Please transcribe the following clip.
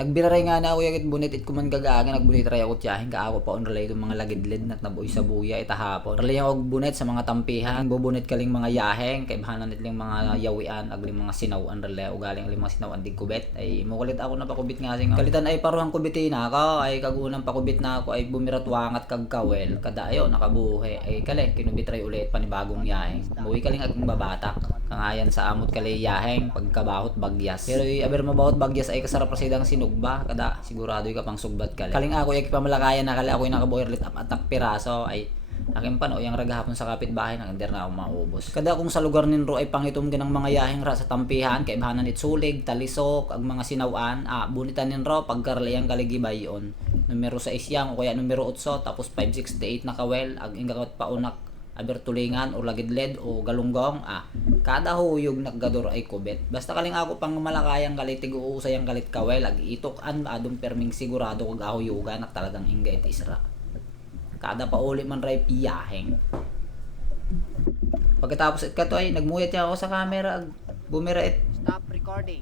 Nagbiraray nga na ako yung bunit it kuman gagaga nagbunit ray ako tiyahin ka ako pa on relay itong mga lagidlid nat nabuoy sa buya itahapon. Relay ako bunit sa mga tampihan, bubunit kaling mga yaheng kay bahanan itling mga yawian agling mga sinawan relay o galing aling mga sinawan dig kubet ay mukulit ako na pakubit nga sing kalitan ay paruhang kubitin ako ay kagunang pakubit na ako ay bumirat wangat kag kawel kada ayo nakabuhi ay kale kinubit ray ulit panibagong yaheng. Muwi kaling aking babatak kangayan sa amot kali yaheng pagkabahot bagyas. Pero aber mabahot bagyas ay kasarap rasidang sinugba kada sigurado ka pang sugbat kali. Kaling ako yung pamalakayan na kali ako yung nakaboyerlit atak piraso ay aking pano yung ragahapon sa kapitbahay nang ender na ako maubos. Kada kung sa lugar ninro ay pangitom ganang mga yaheng ra sa tampihan kay bahanan it sulig, talisok, ag mga sinawan, bunitan ninro pagkarlayang kaligibay yon. Numero 6 yang o kaya numero 8 tapos 568 na kawel ag ingakot paunak abertulingan o lagidled o galunggong kada huyog naggador ay kubet basta kaling ako pang malakayang kalitig uusay ang kalit kawel ag itok an adong perming sigurado kag ahuyugan at talagang ingga it isra kada pauli man ray piyaheng pagkatapos it kato ay nagmuyat niya ako sa camera ag bumira it Stop recording.